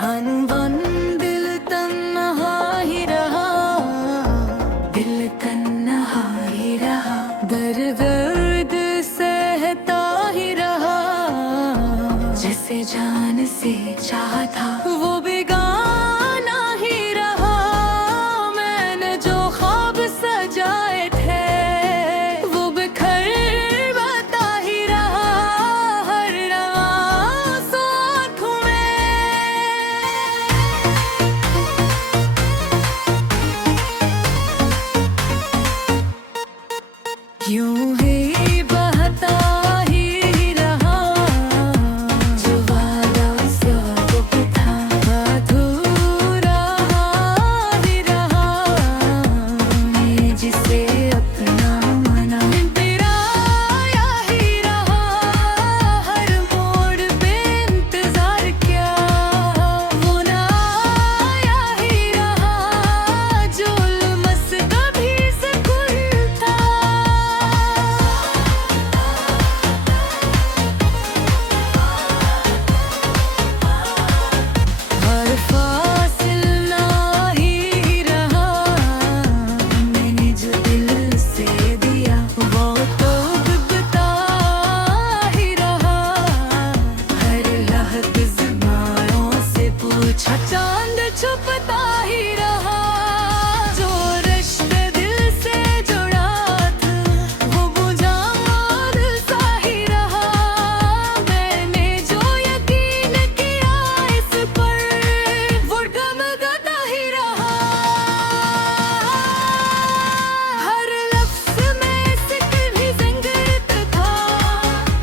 हनवन दिल तन्हा ही रहा, दिल तन्हा ही रहा, दर्द सहता ही रहा, जिसे जान से चाहा था वो बेगाना ही रहा। मैंने जो ख्वाब सजाए थे वो बिखर बता ही रहा, हर आंसू आँखों में। यूं ही बहता ही रहा, जो वादा सब था अधूरा ही रहा, मैं जिसे अपना माना तेरा आया ही रहा, हर मोड़ पे इंतजार क्या वो ना आया ही रहा, जो उल्मस कभी सुकून था। हर फासिला ही रहा, मैंने जो दिल से दिया वो तो दुबता ही रहा, हर लहक ज़मानों से पूछा चांद छुपता ही रहा, जो रिश्ते दिल से जुड़ा था वो बुझा दिल सा ही रहा, मैंने जो यकीन किया इस पर वो डगमगाता ही रहा, हर लफ्ज़ में जिक्र भी ज़िंगरत था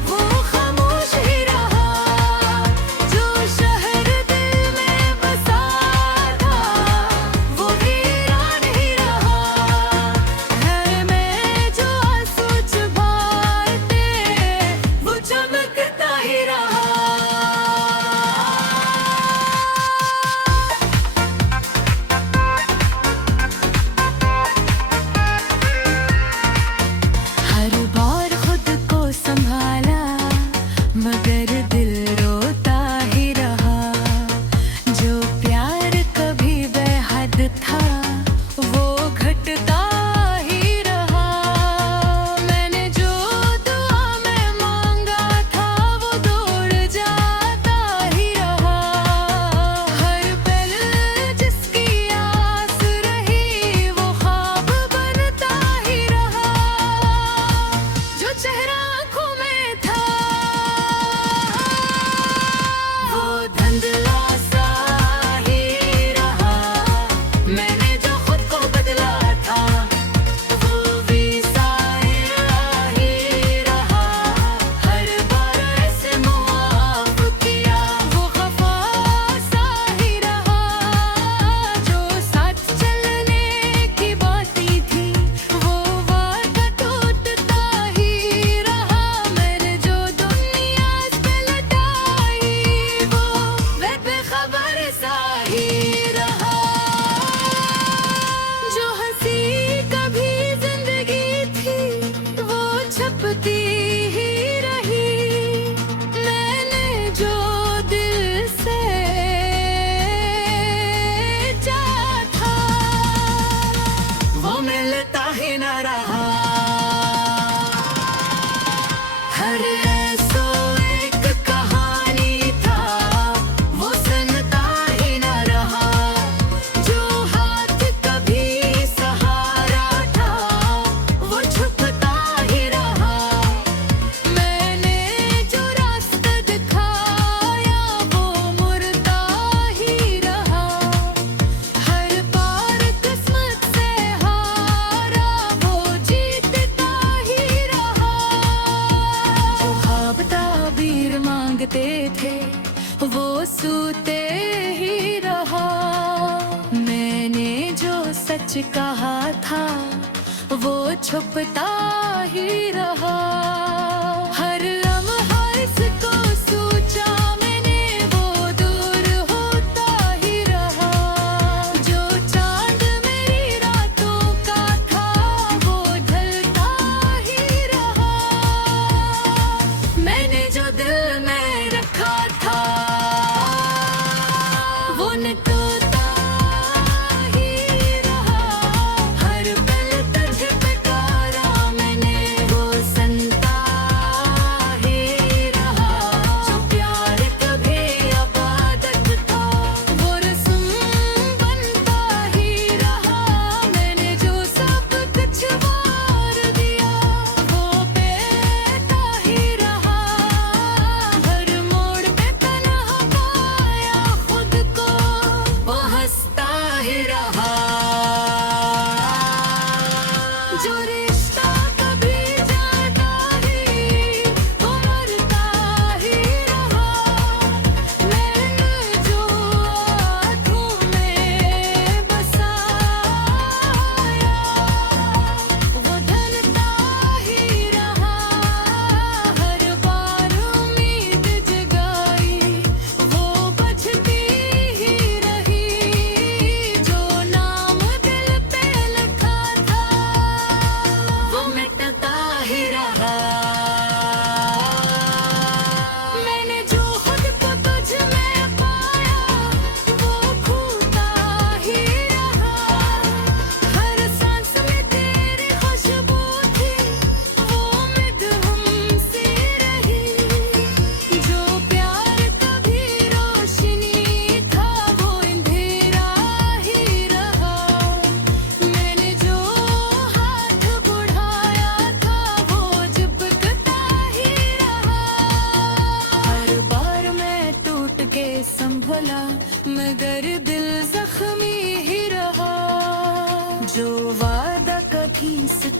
वो खामोश ही रहा, जो शहर दिल में बसा था वो वीरान ही रहा, है मैं जो आंसू छुपाते वो चमकता ही रहा। हर बार खुद को संभाला मगर दिल रोता ही रहा, जो प्यार कभी बेहद था वो घटता ही रहा, मैंने जो दुआ में मांगा था वो दूर जाता ही रहा, हर पल जिसकी आस रही वो ख्वाब बनता ही रहा, जो चेहरा आँखों में था वो धुंधला सा ही रहा, मैंने जो खुद को बदला था वो भी साया ही रहा, हर बार ऐसे मुआफ किया वो खफा सा ही रहा, जो साथ चलने की बातें थी वो वादा टूटता ही रहा, मैंने जो दुनिया से लटाई वो बेखबर सा ही रहा, जो हंसी कभी जिंदगी थी वो छपती ही रही, मैंने जो दिल से चाहा था वो मिलता ही न रहा, हर ऐसो एक कहानी था वो सुनता ही न रहा, जो हाथ कभी सहारा था वो छुपता ही रहा, मैंने जो रास्ता दिखाया वो मुड़ता ही रहा, हर बार किस्मत से हारा वो जीतता ही रहा, जो ख्वाब ताबीर मांगते थे वो सूते ही रहा, मैंने जो सच कहा था वो छुपता ही रहा, हर लम्हा इसको सोचा मैंने वो दूर होता ही रहा, जो चांद मेरी रातों का था वो ढलता ही रहा, मैंने जो दिल में रखा था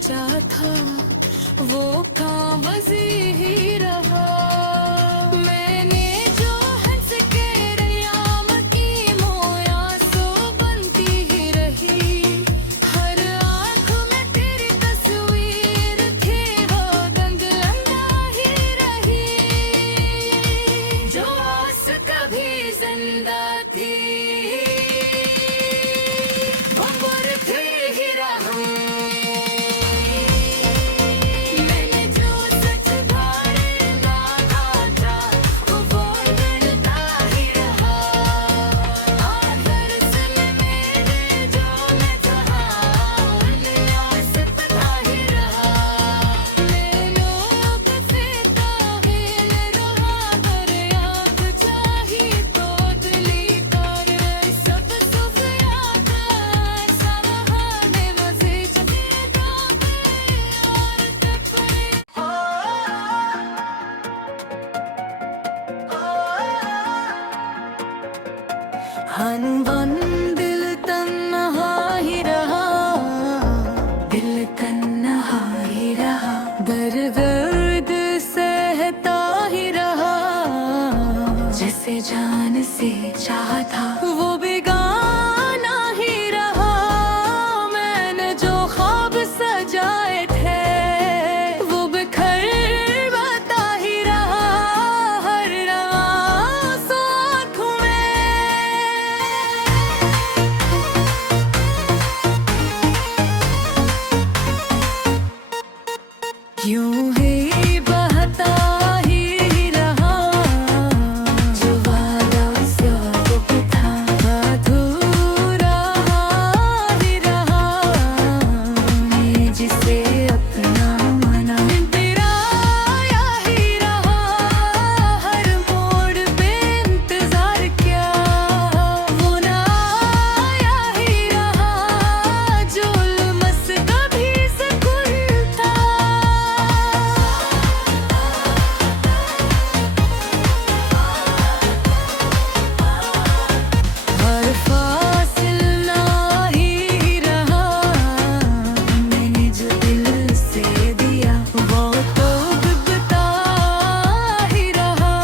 सोचा था वो कामज़ी ही रहा। मैंने जो हंस के रयाम की मोया सो बनती ही रही। हर आँख में तेरी तस्वीर थी, वो दंगलंगा ही रही। जो आस कभी जिंदा थी, उम्र थे ही रहा। मैंने जो सच धारना था, वो बनता ही रहा। आखिर से मेरे जो मैं चाहा, उल्लास पता ही रहा। मैंने अब फीता ही रहा, हर आँख चाही तो दिली तार। सब सुफिया था सहाने मज़े जगीदा और टपरे। अनबन दिल तन्हा ही रहा, दिल तन्हा ही रहा। दर्द सहता ही रहा, जिसे जान से चाहा था वो बेगाना ही रहा। मैंने जो ख्वाब सजाए थे, वो बिखर बता ही रहा। हर आंसू आँखों में यूं ही बहता ही रहा। जो वादा सब था, अधूरा ही रहा। मैं जिसे अपना माना, तेरा आया ही रहा। हर मोड़ पे इंतजार क्या, वो ना आया ही रहा। जो उल्मस कभी सुकून था, हर फासिला ही रहा। मैंने जो दिल से दिया, वो तो दुबता ही रहा।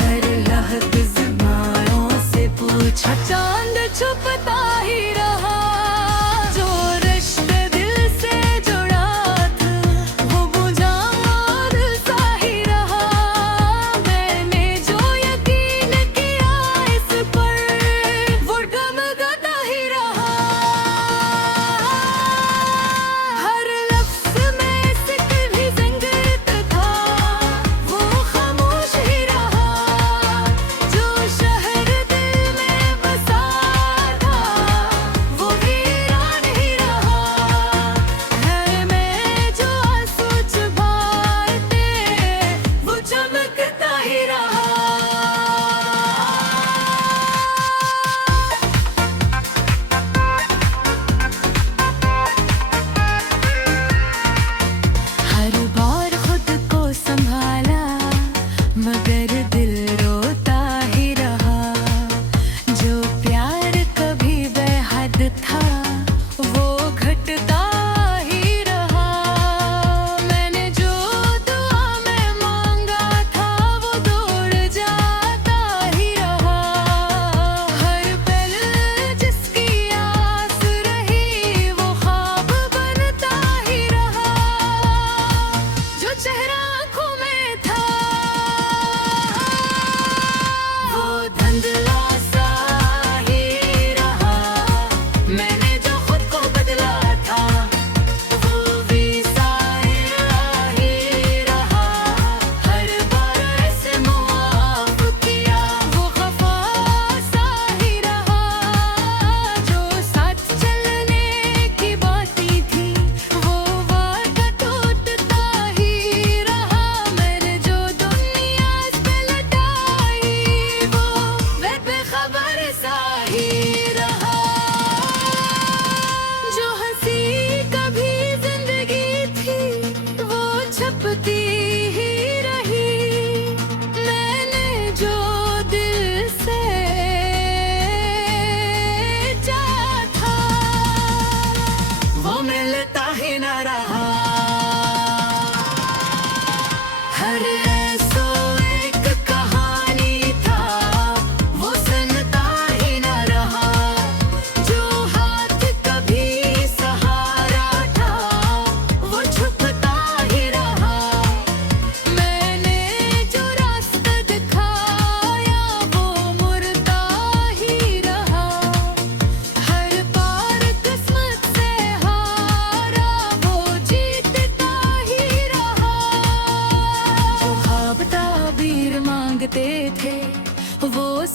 हर लहर ज़मानों से पूछा, चांद छुपता ही रहा। जो रिश्ते दिल से जुड़ा था, वो बुझा और सा ही रहा। मैंने जो यकीन किया इस पर, वो डगमगाता ही रहा। हर लफ्ज़ में सिक्र भी ज़ंगत था, वो खामोश ही रहा। जो शहर दिल में बसा था, वो वीरान ही रहा। है मैं जो आंसू छुपाते, वो चमकता ही रहा। हर बार खुद को संभाला, मगर दिल रोता ही रहा। जो प्यार कभी बेहद था, वो घटता ही रहा। मैंने जो दुआ में मांगा था, वो दौड़ जाता ही रहा। हर पल जिसकी आस रही, वो ख्वाब बनता ही रहा। जो चेहरा आँखों में था, वो धुंधला सा ही रहा। मैंने जो खुद को बदला था, वो भी साया ही रहा। हर बार ऐसे मुआफ किया, वो खफा सा ही रहा। जो साथ चलने की बातें थी, वो वादा टूटता ही रहा।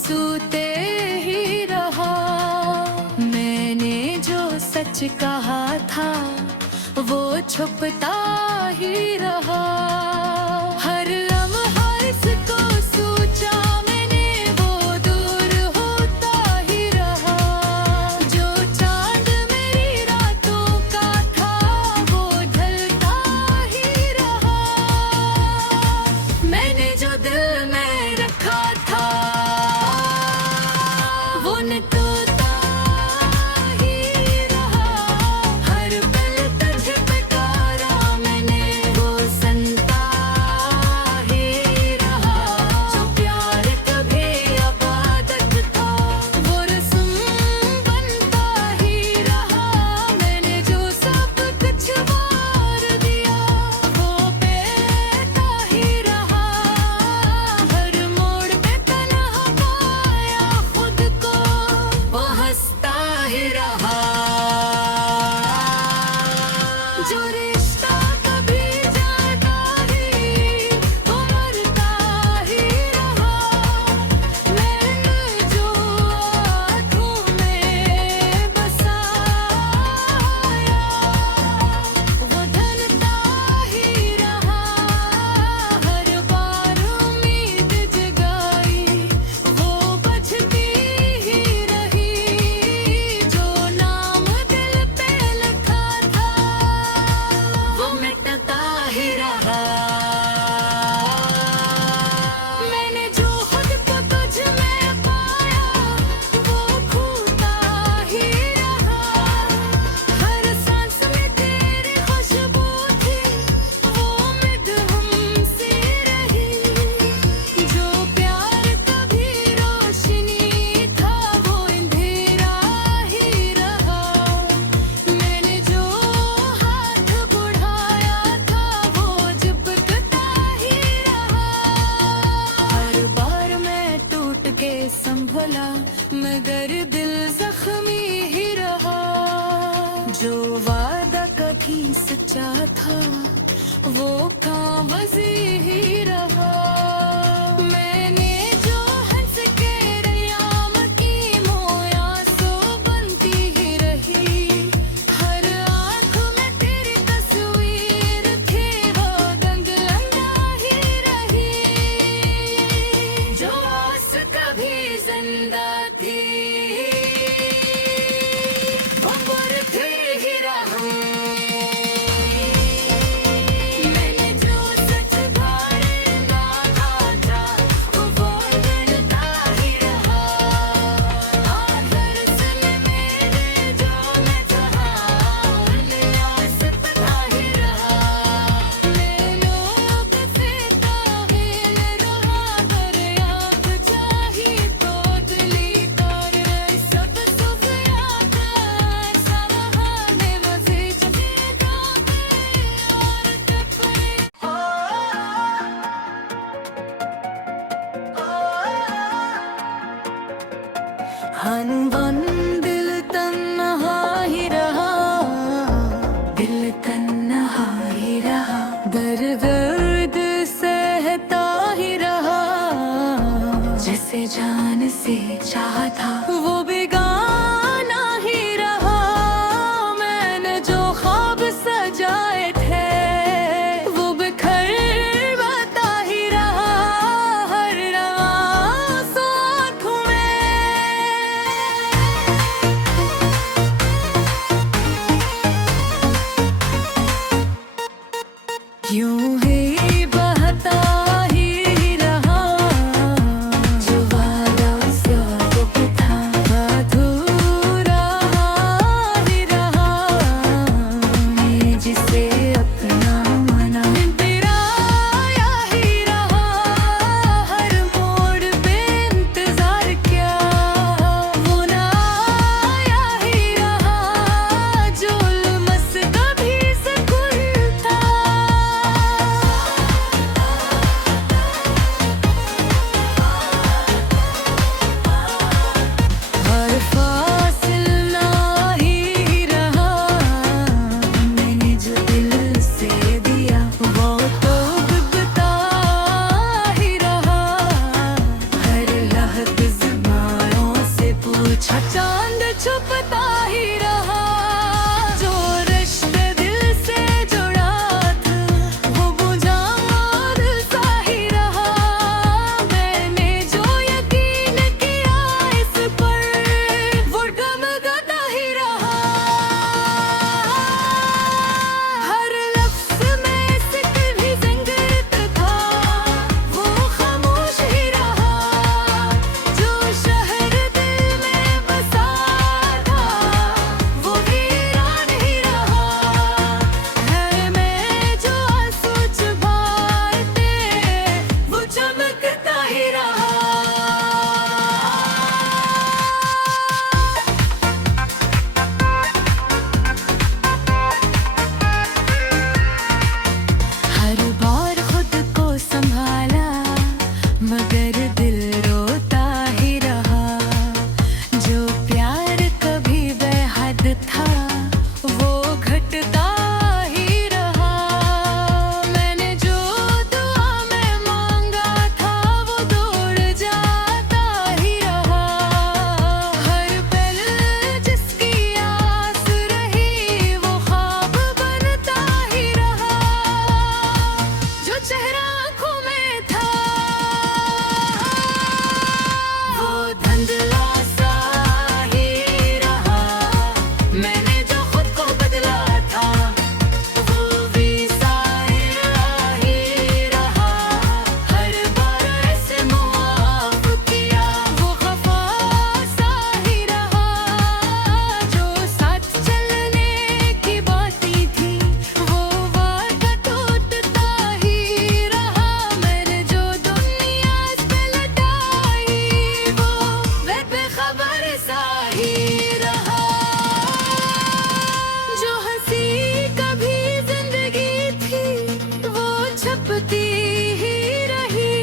सूते ही रहा। मैंने जो सच कहा था वो छुपता ही रहा। हर लम्हा इसको सोचा मैंने, वो दूर होता ही रहा। जो चांद मेरी रातों का था वो ढलता ही रहा। मैंने जो दिल में रखा था वो न टूटा ही रहा। हर पल तुझ पे पुकारा मैंने, वो संता ही रहा। जो प्यार कभी इबादत था वो रस्म बनता ही रहा। मैंने जो सब कुछ वार दिया वो बेता ही रहा। हर मोड़ पे तन्हा पाया खुद को, वो हंसता ही रहा। जो रिश्ता कभी जाता ही वो मरता ही रहा। मैंने जो आँखों में बसाया वो ढलता ही रहा। हर बार उम्मीद जगाई वो बचती ही रही। जो नाम दिल पे लिखा था वो मिटता ही रहा। मैंने जो खुद को तुझ में पाया वो खोता ही रहा। हर सांस में तेरी खुशबू थी वो उम्मीद हमसे रही। जो प्यार कभी रोशनी था वो अंधेरा ही रहा। मैंने जो हाथ बढ़ाया था वो झुकता ही रहा। हर बार मैं टूट के संभला मगर दिल जख्मी ही रहा। जो वादा कभी सच्चा था वो कावज़ी ही रहा। मैंने जो हंस के रयाम की मोया सो बनती ही रही। हर आँख में तेरी तस्वीर थी वो दंग लगा ही रही। जो आस कभी जिंदा थी वो मरती ही रही। मैंने जो सच धारना था वो ढलता ही रहा। आखिर सुन मेरे जो मैं चाहा उल्लास पता ही रहा। मैंने अब फीता हिल रहा। पर आँख चाही तो तुली तार सब सुफिया का सहाने मज़े चलेगा और टपरे। अनबन दिल तन्हा ही रहा। दिल तन्हा ही रहा। दर्द सहता ही रहा। जिसे जान से चाहा था वो बेगाना ही रहा। मैंने जो ख्वाब सजाए थे वो बिखर बता ही रहा। हर आँसू आँखों में यूं ही बहता ही रहा। जो वादा सब था अधूरा ही रहा। मैं जिसे अपना माना तेरा आया ही रहा। हर मोड़ पे इंतजार क्या वो ना आया ही रहा। जो मस्त कभी सुकून था चेहरा आंखों में था, वो धुंधला सा ही रहा। मैंने जो खुद को बदला था, वो भी साया ही रहा। हर बार ऐसे मुआफ किया, वो खफा सा ही रहा। जो साथ चलने की बातें थी, वो वादा टूटता ही रहा। मैंने जो दुनिया से लटाई, वो बेखबर सा ही रहा। जो हंसी कभी जिंदगी थी, वो छपती ही रही।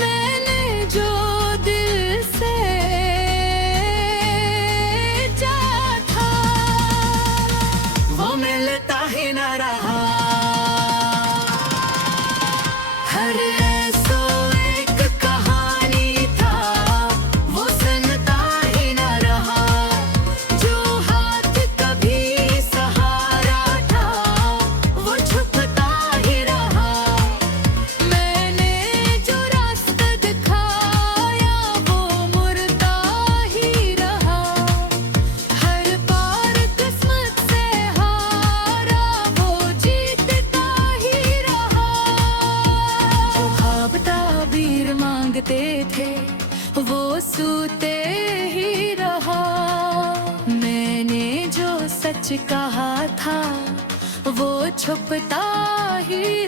मैंने जो दिल से चाहा था, वो मिलता ही न रहा। हर ऐसो एक कहानी था, वो सुनता ही न रहा। जो हाथ कभी सहारा था, वो छुपता ही रहा। मैंने जो रास्ता दिखाया, वो मुड़ता ही रहा। हर बार किस्मत से हारा, वो जीतता ही रहा। जो ख्वाब ताबीर मांगते थे, वो सूते ही रहा। मैंने जो सच कहा था, वो छुपता ही